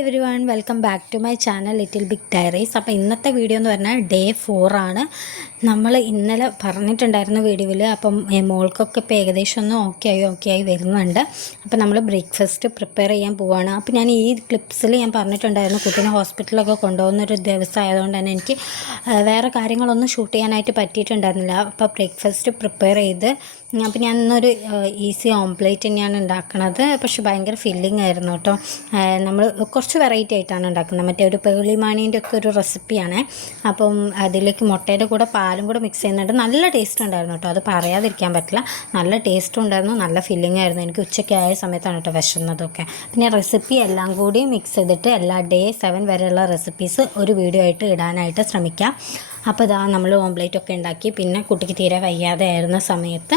everyone, welcome back to my channel Little Big Diaries. അപ്പോൾ ഇന്നത്തെ video എന്ന് പറഞ്ഞാൽ ഡേ 4 ആണ്. നമ്മൾ ഇന്നലെ പറഞ്ഞിട്ടുണ്ടായിരുന്ന വീഡിയോയിൽ അപ്പം മോൾക്കൊക്കെ ഇപ്പോൾ ഏകദേശം ഒന്ന് ഓക്കെ ആയി വരുന്നുണ്ട്. അപ്പോൾ നമ്മൾ ബ്രേക്ക്ഫാസ്റ്റ് പ്രിപ്പയർ ചെയ്യാൻ പോവുകയാണ്. അപ്പോൾ ഞാൻ ഈ ക്ലിപ്സിൽ ഞാൻ പറഞ്ഞിട്ടുണ്ടായിരുന്നു കുട്ടീനെ ഹോസ്പിറ്റലിലൊക്കെ കൊണ്ടുപോകുന്നൊരു ദിവസം ആയതുകൊണ്ട് തന്നെ എനിക്ക് വേറെ കാര്യങ്ങളൊന്നും ഷൂട്ട് ചെയ്യാനായിട്ട് പറ്റിയിട്ടുണ്ടായിരുന്നില്ല. അപ്പോൾ ബ്രേക്ക്ഫാസ്റ്റ് പ്രിപ്പയർ ചെയ്ത് അപ്പോൾ ഞാൻ ഇന്നൊരു ഈസി ഓംപ്ലേറ്റ് തന്നെയാണ് ഉണ്ടാക്കുന്നത്. പക്ഷെ ഭയങ്കര ഫില്ലിംഗ് ആയിരുന്നു കേട്ടോ. നമ്മൾ കുറച്ച് വെറൈറ്റി ആയിട്ടാണ് ഉണ്ടാക്കുന്നത്. മറ്റേ ഒരു പേളി മാണീൻ്റെ ഒക്കെ ഒരു റെസിപ്പിയാണ്. അപ്പം അതിലേക്ക് മുട്ടയുടെ കൂടെ പാലും കൂടെ മിക്സ് ചെയ്യുന്നുണ്ട്. നല്ല ടേസ്റ്റ് ഉണ്ടായിരുന്നു കേട്ടോ, അത് പറയാതിരിക്കാൻ പറ്റില്ല. നല്ല ടേസ്റ്റും ഉണ്ടായിരുന്നു, നല്ല ഫില്ലിംഗ് ആയിരുന്നു. എനിക്ക് ഉച്ചയ്ക്ക് ആയ സമയത്താണ് കേട്ടോ വിശന്നതൊക്കെ. പിന്നെ റെസിപ്പി എല്ലാം കൂടി മിക്സ് ചെയ്തിട്ട് എല്ലാ ഡേ 7 വരെയുള്ള റെസിപ്പീസ് ഒരു വീഡിയോ ആയിട്ട് ഇടാനായിട്ട് ശ്രമിക്കാം. അപ്പോൾ ഇതാ നമ്മൾ ഓംപ്ലേറ്റൊക്കെ ഉണ്ടാക്കി. പിന്നെ കുട്ടിക്ക് തീരെ വയ്യാതെ ആയിരുന്ന സമയത്ത്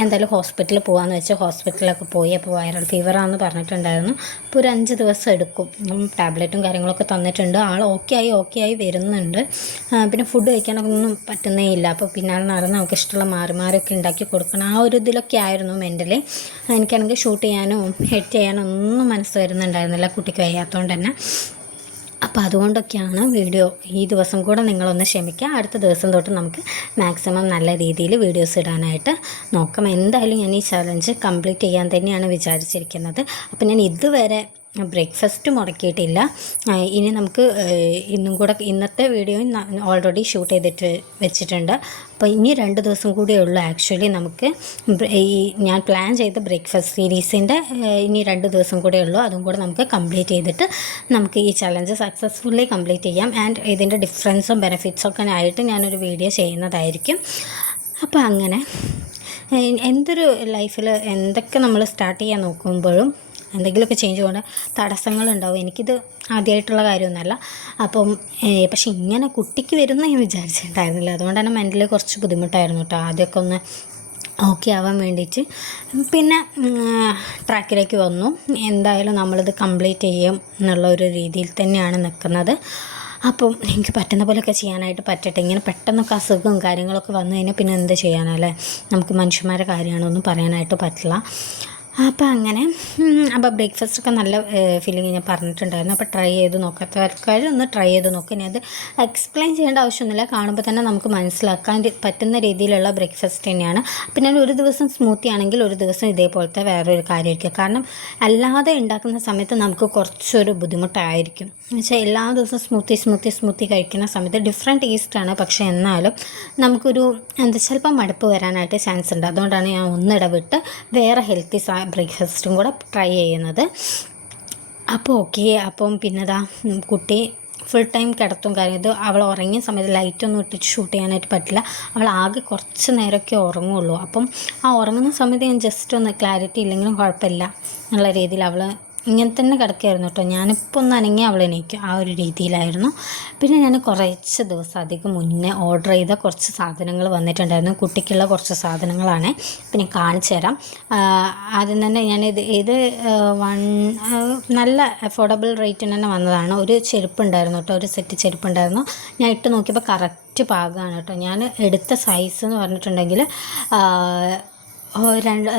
എന്തായാലും ഹോസ്പിറ്റലിൽ പോകാമെന്ന് വെച്ച് ഹോസ്പിറ്റലിലൊക്കെ പോയി. അപ്പോൾ വൈറൽ ഫീവറാണെന്ന് പറഞ്ഞിട്ടുണ്ടായിരുന്നു. അപ്പോൾ ഒരു 5 ദിവസം എടുക്കും. ടാബ്ലറ്റും കാര്യങ്ങളൊക്കെ തന്നിട്ടുണ്ട്. ആൾ ഓക്കെ ആയി വരുന്നുണ്ട്. പിന്നെ ഫുഡ് കഴിക്കാനൊന്നും പറ്റുന്നേ ഇല്ല. അപ്പോൾ പിന്നാലെ നടന്ന് നമുക്ക് ഇഷ്ടമുള്ള മാറിയൊക്കെ ഉണ്ടാക്കി കൊടുക്കണം. ആ ഒരു ഇതിലൊക്കെ ആയിരുന്നു മെൻ്റലി. എനിക്കാണെങ്കിൽ ഷൂട്ട് ചെയ്യാനോ എഡിറ്റ് ചെയ്യാനോ ഒന്നും മനസ്സ് വരുന്നുണ്ടായിരുന്നില്ല, കുട്ടിക്ക് വയ്യാത്തതുകൊണ്ട് തന്നെ. അപ്പോൾ അതുകൊണ്ടൊക്കെയാണ് വീഡിയോ. ഈ ദിവസം കൂടെ നിങ്ങളൊന്ന് ക്ഷമിക്കുക. അടുത്ത ദിവസം തൊട്ട് നമുക്ക് മാക്സിമം നല്ല രീതിയിൽ വീഡിയോസ് ഇടാനായിട്ട് നോക്കാം. എന്തായാലും ഞാൻ ഈ ചലഞ്ച് കംപ്ലീറ്റ് ചെയ്യാൻ തന്നെയാണ് വിചാരിച്ചിരിക്കുന്നത്. അപ്പോൾ ഞാൻ ഇതുവരെ ബ്രേക്ക്ഫാസ്റ്റ് മുടക്കിയിട്ടില്ല. ഇനി നമുക്ക് ഇന്നത്തെ വീഡിയോ ഓൾറെഡി ഷൂട്ട് ചെയ്തിട്ട് വെച്ചിട്ടുണ്ട്. അപ്പോൾ ഇനി 2 ദിവസം കൂടിയേ ഉള്ളൂ ആക്ച്വലി നമുക്ക് ഈ ഞാൻ പ്ലാൻ ചെയ്ത ബ്രേക്ക്ഫാസ്റ്റ് സീരീസിൻ്റെ ഇനി 2 ദിവസം കൂടെ ഉള്ളൂ. അതും കൂടെ നമുക്ക് കംപ്ലീറ്റ് ചെയ്തിട്ട് നമുക്ക് ഈ ചലഞ്ച് സക്സസ്ഫുള്ളി കംപ്ലീറ്റ് ചെയ്യാം. ആൻഡ് ഇതിൻ്റെ ഡിഫറൻസും ബെനിഫിറ്റ്സൊക്കെ ആയിട്ട് ഞാനൊരു വീഡിയോ ചെയ്യുന്നതായിരിക്കും. അപ്പോൾ അങ്ങനെ എന്തൊരു ലൈഫിൽ എന്തൊക്കെ നമ്മൾ സ്റ്റാർട്ട് ചെയ്യാൻ നോക്കുമ്പോഴും എന്തെങ്കിലുമൊക്കെ ചേഞ്ച് കൊണ്ട് തടസ്സങ്ങളുണ്ടാവും. എനിക്കിത് ആദ്യമായിട്ടുള്ള കാര്യമൊന്നുമല്ല. അപ്പം പക്ഷെ ഇങ്ങനെ കുട്ടിക്ക് വരുമെന്ന് ഞാൻ വിചാരിച്ചിട്ടുണ്ടായിരുന്നില്ല. അതുകൊണ്ട് തന്നെ മെൻ്റലി കുറച്ച് ബുദ്ധിമുട്ടായിരുന്നു കേട്ടോ ആദ്യമൊക്കെ ഒന്ന് ഓക്കെ ആവാൻ വേണ്ടിയിട്ട്. പിന്നെ ട്രാക്കിലേക്ക് വന്നു. എന്തായാലും നമ്മളിത് കംപ്ലീറ്റ് ചെയ്യും എന്നുള്ള ഒരു രീതിയിൽ തന്നെയാണ് നിൽക്കുന്നത്. അപ്പം എനിക്ക് പറ്റുന്ന പോലെയൊക്കെ ചെയ്യാനായിട്ട് പറ്റട്ടെ. ഇങ്ങനെ പെട്ടെന്നൊക്കെ അസുഖവും കാര്യങ്ങളൊക്കെ വന്നു കഴിഞ്ഞാൽ പിന്നെ എന്ത് ചെയ്യാനല്ലേ, നമുക്ക് മനുഷ്യന്മാരുടെ കാര്യമാണൊന്നും പറയാനായിട്ട് പറ്റില്ല. അപ്പോൾ അങ്ങനെ അപ്പോൾ ബ്രേക്ക്ഫാസ്റ്റൊക്കെ നല്ല ഫീലിംഗ് ഞാൻ പറഞ്ഞിട്ടുണ്ടായിരുന്നു. അപ്പോൾ ട്രൈ ചെയ്ത് നോക്കാത്തവർക്കാർ ഒന്ന് ട്രൈ ചെയ്ത് നോക്കുക. ഇനി അത് എക്സ്പ്ലെയിൻ ചെയ്യേണ്ട ആവശ്യമൊന്നുമില്ല, കാണുമ്പോൾ തന്നെ നമുക്ക് മനസ്സിലാക്കാൻ പറ്റുന്ന രീതിയിലുള്ള ബ്രേക്ക്ഫാസ്റ്റ് തന്നെയാണ്. പിന്നെ ഒരു ദിവസം സ്മൂത്തി ആണെങ്കിൽ ഒരു ദിവസം ഇതേപോലത്തെ വേറൊരു കാര്യമായിരിക്കും. കാരണം അല്ലാതെ ഉണ്ടാക്കുന്ന സമയത്ത് നമുക്ക് കുറച്ചൊരു ബുദ്ധിമുട്ടായിരിക്കും. എന്നുവെച്ചാൽ എല്ലാ ദിവസവും സ്മൂത്തി കഴിക്കുന്ന സമയത്ത് ഡിഫറെൻറ്റ് ടേസ്റ്റാണ്. പക്ഷേ എന്നാലും നമുക്കൊരു ചിലപ്പോൾ മടുപ്പ് വരാനായിട്ട് ചാൻസ് ഉണ്ട്. അതുകൊണ്ടാണ് ഞാൻ ഒന്നിടവിട്ട് വേറെ ഹെൽത്തി ബ്രേക്ക്ഫാസ്റ്റും കൂടെ ട്രൈ ചെയ്യുന്നത്. അപ്പോൾ ഓക്കെ. അപ്പം പിന്നെതാ കുട്ടി ഫുൾ ടൈം കിടത്തും കാര്യം. ഇത് അവൾ ഉറങ്ങിയ സമയത്ത് ലൈറ്റൊന്നും ഇട്ടിട്ട് ഷൂട്ട് ചെയ്യാനായിട്ട് പറ്റില്ല. അവൾ ആകെ കുറച്ച് നേരമൊക്കെ ഉറങ്ങുള്ളൂ. അപ്പം ആ ഉറങ്ങുന്ന സമയത്ത് ഞാൻ ജസ്റ്റ് ഒന്ന് ക്ലാരിറ്റി ഇല്ലെങ്കിലും കുഴപ്പമില്ല എന്നുള്ള രീതിയിൽ അവൾ ഇങ്ങനെ തന്നെ കിടക്കുകയായിരുന്നു കേട്ടോ. ഞാനിപ്പോൾ ഒന്ന് അനങ്ങി അവൾ എണീക്കും, ആ ഒരു രീതിയിലായിരുന്നു. പിന്നെ ഞാൻ കുറച്ച് ദിവസം അധികം മുന്നേ ഓർഡർ ചെയ്ത കുറച്ച് സാധനങ്ങൾ വന്നിട്ടുണ്ടായിരുന്നു. കുട്ടിക്കുള്ള കുറച്ച് സാധനങ്ങളാണ്. പിന്നെ കാണിച്ചു തരാം. ആദ്യം തന്നെ ഇത് നല്ല അഫോർഡബിൾ റേറ്റിന് തന്നെ വന്നതാണ്. ഒരു ചെരുപ്പുണ്ടായിരുന്നു കേട്ടോ, ഒരു സെറ്റ് ചെരുപ്പുണ്ടായിരുന്നു. ഞാൻ ഇട്ട് നോക്കിയപ്പോൾ കറക്റ്റ് പാകമാണ് കേട്ടോ. ഞാൻ എടുത്ത സൈസ് എന്ന് പറഞ്ഞിട്ടുണ്ടെങ്കിൽ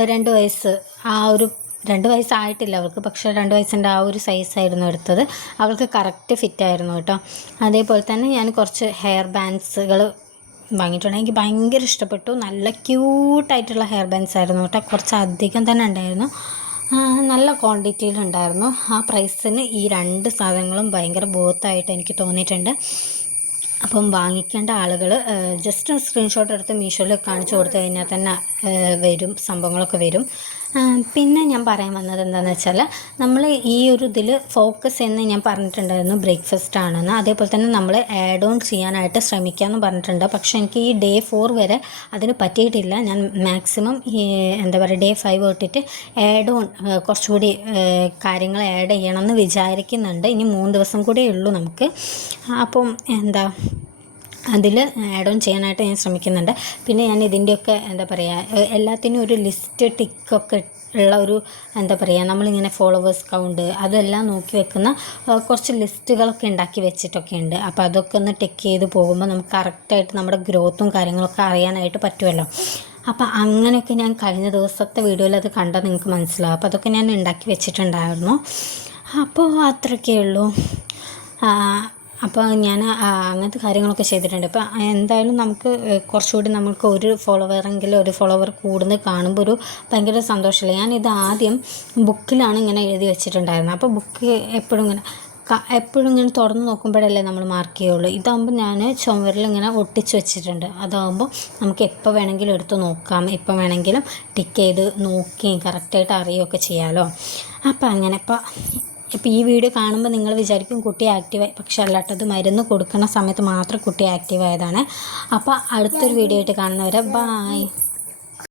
2 വയസ്സ്, ആ ഒരു 2 വയസ്സായിട്ടില്ല അവൾക്ക്, പക്ഷേ 2 വയസ്സിൻ്റെ ആ ഒരു സൈസായിരുന്നു എടുത്തത്. അവൾക്ക് കറക്റ്റ് ഫിറ്റായിരുന്നു കേട്ടോ. അതേപോലെ തന്നെ ഞാൻ കുറച്ച് ഹെയർ ബാൻഡ്സുകൾ വാങ്ങിയിട്ടുണ്ട്. എനിക്ക് ഭയങ്കര ഇഷ്ടപ്പെട്ടു. നല്ല ക്യൂട്ടായിട്ടുള്ള ഹെയർ ബാൻഡ്സ് ആയിരുന്നു കേട്ടോ. കുറച്ച് അധികം തന്നെ ഉണ്ടായിരുന്നു, നല്ല ക്വാണ്ടിറ്റിയിലുണ്ടായിരുന്നു. ആ പ്രൈസിന് ഈ 2 സാധനങ്ങളും ഭയങ്കര ബോത്തായിട്ട് എനിക്ക് തോന്നിയിട്ടുണ്ട്. അപ്പം വാങ്ങിക്കേണ്ട ആളുകൾ ജസ്റ്റ് സ്ക്രീൻഷോട്ട് എടുത്ത് മീഷോയിൽ കാണിച്ചു കൊടുത്തു കഴിഞ്ഞാൽ തന്നെ വരും, സംഭവങ്ങളൊക്കെ വരും. പിന്നെ ഞാൻ പറയാൻ വന്നത് എന്താണെന്ന് വെച്ചാൽ നമ്മൾ ഈ ഒരു ഇതിൽ ഫോക്കസ് എന്ന് ഞാൻ പറഞ്ഞിട്ടുണ്ടായിരുന്നു ബ്രേക്ക്ഫാസ്റ്റ് ആണെന്ന്. അതേപോലെ തന്നെ നമ്മൾ ആഡ് ഓൺ ചെയ്യാനായിട്ട് ശ്രമിക്കാമെന്ന് പറഞ്ഞിട്ടുണ്ട്. പക്ഷേ എനിക്ക് ഈ ഡേ 4 വരെ അതിന് പറ്റിയിട്ടില്ല. ഞാൻ മാക്സിമം ഡേ 5 തൊട്ടിട്ട് ആഡ് ഓൺ കുറച്ചുകൂടി കാര്യങ്ങൾ ആഡ് ചെയ്യണമെന്ന് വിചാരിക്കുന്നുണ്ട്. ഇനി 3 ദിവസം കൂടെ ഉള്ളൂ നമുക്ക്. അപ്പം അതിൽ ആഡ് ഓൺ ചെയ്യാനായിട്ട് ഞാൻ ശ്രമിക്കുന്നുണ്ട്. പിന്നെ ഞാൻ ഇതിൻ്റെയൊക്കെ എല്ലാത്തിനും ഒരു ലിസ്റ്റ് ടിക്കൊക്കെ ഉള്ള ഒരു നമ്മളിങ്ങനെ ഫോളോവേഴ്സ് കൗണ്ട് അതെല്ലാം നോക്കി വെക്കുന്ന കുറച്ച് ലിസ്റ്റുകളൊക്കെ ഉണ്ടാക്കി വെച്ചിട്ടൊക്കെ ഉണ്ട്. അപ്പോൾ അതൊക്കെ ഒന്ന് ടിക്ക് ചെയ്ത് പോകുമ്പോൾ നമുക്ക് കറക്റ്റായിട്ട് നമ്മുടെ ഗ്രോത്തും കാര്യങ്ങളൊക്കെ അറിയാനായിട്ട് പറ്റുമല്ലോ. അപ്പോൾ അങ്ങനെയൊക്കെ ഞാൻ കഴിഞ്ഞ ദിവസത്തെ വീഡിയോയിൽ അത് കണ്ടാൽ നിങ്ങൾക്ക് മനസ്സിലാവും. അപ്പോൾ അതൊക്കെ ഞാൻ ഉണ്ടാക്കി വെച്ചിട്ടുണ്ടായിരുന്നു. അപ്പോൾ അത്രയൊക്കെ ഉള്ളൂ. അപ്പോൾ ഞാൻ അങ്ങനത്തെ കാര്യങ്ങളൊക്കെ ചെയ്തിട്ടുണ്ട്. അപ്പോൾ എന്തായാലും നമുക്ക് കുറച്ചുകൂടി നമുക്ക് ഒരു ഫോളോവർ കൂടുന്നത് കാണുമ്പോൾ ഒരു ഭയങ്കര സന്തോഷമില്ല. ഞാനിത് ആദ്യം ബുക്കിലാണ് ഇങ്ങനെ എഴുതി വെച്ചിട്ടുണ്ടായിരുന്നത്. അപ്പോൾ ബുക്ക് എപ്പോഴും ഇങ്ങനെ തുറന്ന് നോക്കുമ്പോഴല്ലേ നമ്മൾ മാർക്ക് ചെയ്യുള്ളൂ. ഇതാകുമ്പോൾ ഞാൻ ചുമരിൽ ഇങ്ങനെ ഒട്ടിച്ച് വെച്ചിട്ടുണ്ട്. അതാകുമ്പോൾ നമുക്ക് എപ്പോൾ വേണമെങ്കിലും എടുത്ത് നോക്കാം, എപ്പോൾ വേണമെങ്കിലും ടിക്ക് ചെയ്ത് നോക്കുകയും കറക്റ്റായിട്ട് അറിയുകയൊക്കെ ചെയ്യാമല്ലോ. അപ്പോൾ അങ്ങനെ ഇപ്പോൾ ഈ വീഡിയോ കാണുമ്പോൾ നിങ്ങൾ വിചാരിക്കും കുട്ടി ആക്റ്റീവായി, പക്ഷെ അല്ലാട്ടത് മരുന്ന് കൊടുക്കുന്ന സമയത്ത് മാത്രം കുട്ടി ആക്റ്റീവായതാണ്. അപ്പോൾ അടുത്തൊരു വീഡിയോ ആയിട്ട് കാണുന്നവരെ ബായ്.